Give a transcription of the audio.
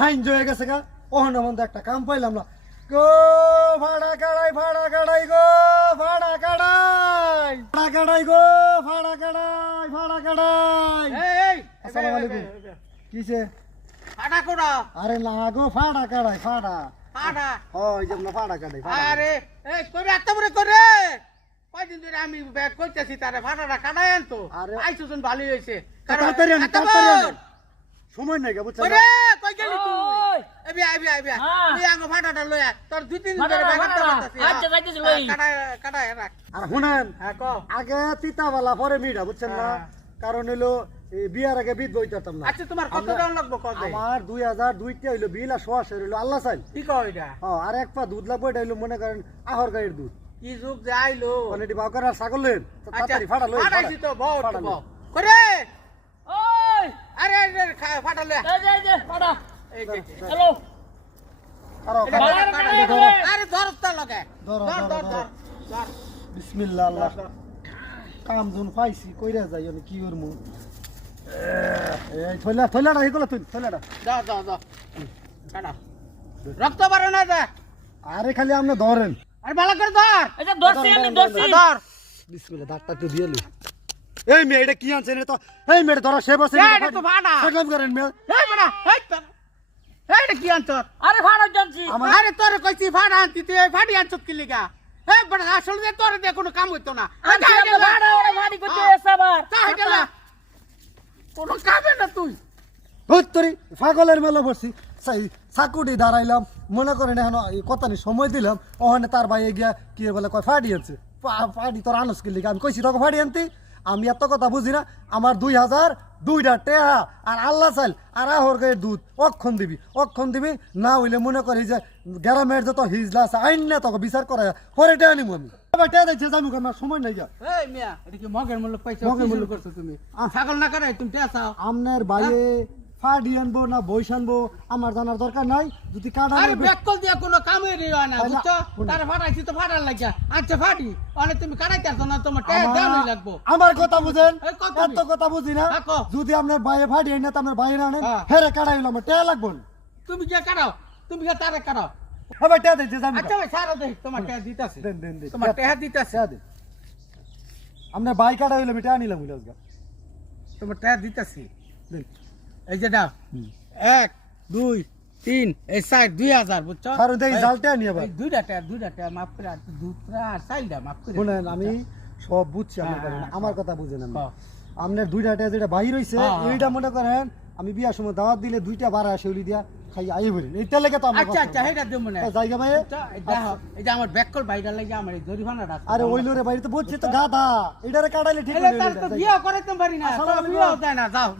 Fine জয়ে গেছে গা ওখানে মধ্যে একটা কাম পাইলাম না গো ভাড়া কাড়াই গো ভাড়া কাড়াই গো ভাড়া কাড়াই আসসালামু আলাইকুম কিসে ফাটা কোড়া আরে না গো ফাড়া কাড়াই ফাড়া ফাটা ওই যেমন ফাড়া কাড়াই আরে এই করে এত বড় করে কয়দিন ধরে আমি ব্যাগ কইতাছি তারে ফাটাটা কাটায় আনতো আরে আইছুন ভালোই হইছে তাড়াতাড়ি সময় নাই গা বুঝছ ওরে কই গেলি তুই এবি তুই আঙ্গ ফাটাটা লয়া তোর দুই তিন দিন ধরে ব্যাগ করতেছি আচ্ছা যাইতেছি লই কাটায় রাখ আর শুনেন হ্যাঁ ক আগে তিতাবালা পরে মিঠা বুঝছেন না কারণ হইলো বিয়ার আগে বিদ বইতাম না আচ্ছা তোমার কত দাম লাগবে কত আমার 2002 টা হইলো বিল আর 100 হইলো আল্লাহ চাই কি কয় এটা আর এক পা দুধ লাগবে এটা হইলো মনে করেন আহর গাড়ির দুধ কি যুগ যে আইলো মানে এটি বাউ করার ছাগলের তাড়াতাড়ি ফাটা লই ফাটাইছি তো বহুত করে ওই আরে ফাটা লয়া দে ফাটা এই হ্যালো আরে ধরতা লাগে ধর বিসমিল্লাহ আল্লাহ কাম জুন পাইছি কইরা যাই আমি কি করমু এই থইলাটা হইগলা তুই থইলাটা যা কাটা রক্ত বারে না যা আরে খালি আপনি ধরেন আরে ভালো করে ধর এটা ধরছি ধর বিসমিল্লাহ দাঁতটা তো দিয়ে লই এই মেয়ে এটা কি আনছেন এটা তো এই মেয়ে ধরা সে বসে এটা তো ফাটা সাগম করেন মেয়ে এই বড়া এইটা কি আনছ আরে ফাটা জানছি আরে তোরে কইছি ফাটা আনতি তুই ফাটি আনছ কি লিগা এই বড়া আসলে তোরে দিয়ে কোনো কাম হইতো না ফাটা ওরে ফাটি করতে এসবার তাই গেল কোনো কামে না তুই হত্তরি পাগলের মেলা বসছি সাকুটি দাঁড়াইলাম মনে করেন এখন কথা নেই সময় দিলাম ওখানে তার ভাইয়ে গিয়া কি বলে কয় ফাটি আনছে ফাটি তোর আনস কি লিগা আমি কইছি তোকে ফাটি আনতি আমি এত কথা বুঝি না আমার 2002টা টেহা আর আল্লাহ চাইল আর আহর গায়ের দুধ অক্ষণ দিবি না হইলে মনে করি যে গ্রামের যত হিজলা আছে আইন না তোকে বিচার করা পরে টেহা নিবো আমি টেহা দেখছে জানি আমার সময় নাই যা এই মিয়া এটা কি মগের মূল্য পাইছো মগের মূল্য করছো তুমি ছাগল না করে তুমি টেহা চাও আমনের ভাইয়ে ফাড়ি আনবো না বইস আনবো আমার জানার দরকার নাই যদি কাটা আরে ব্যাককল দিয়া কোনো কামই রে না বুঝছো তার ফাটাইছি তো ফাটার লাগিয়া আচ্ছা ফাটি অনেক তুমি কাটাইতাছ না তোমার টেহা দেওয়াই লাগবো আমার কথা বুঝেন এই কত এত কথা বুঝি না হ্যাঁ, যদি আপনার বাইরে ফাড়ি আইনা তো আপনার বাইরে না আনেন হেরে কাটাইলো আমার টেহা লাগবো না। তুমি কি কাটাও তুমি কি তারে কাটাও আবার টেহা দিচ্ছে জানি আচ্ছা ভাই সারা দেখ তোমার টেহা দিতাছে দেন তোমার টেহা দিতাছে টেহা দেন আপনার বাই কাটাইলো আমি টেহা নিলাম বুঝলাম তোমার টেহা দিতাছি দেন এই যে দাও 1 2 3 এই সাইড 2000 বুঝছো কারণ দেই জালটা নিয়ে ভাই এই দুইটা টেহা মাফ করে আর দুটা আর সাইডা মাফ করে শুনেন আমি সব বুঝছি আমার কথা বুঝেন আমি আপনার দুইটা টেহা যেটা বাইর হইছে এইটা মনে করেন আমি বিয়ার সময় দাওয়াত দিলে দুইটা বারা শিউলি দিয়া খাই আই বলেন এইটা লেগে তো আমরা আচ্ছা হেটা দেব না জায়গা ভাই দেখো এই যে আমার ব্যাককল বাইরে লাগে আমার এই জরিমানাটা আরে ওইলো রে বাইরে তো বলছি তো গাধা এটারে কাটাইলে ঠিক তার তো বিয়ে করে তো পারি না বিয়ে যায় না যাও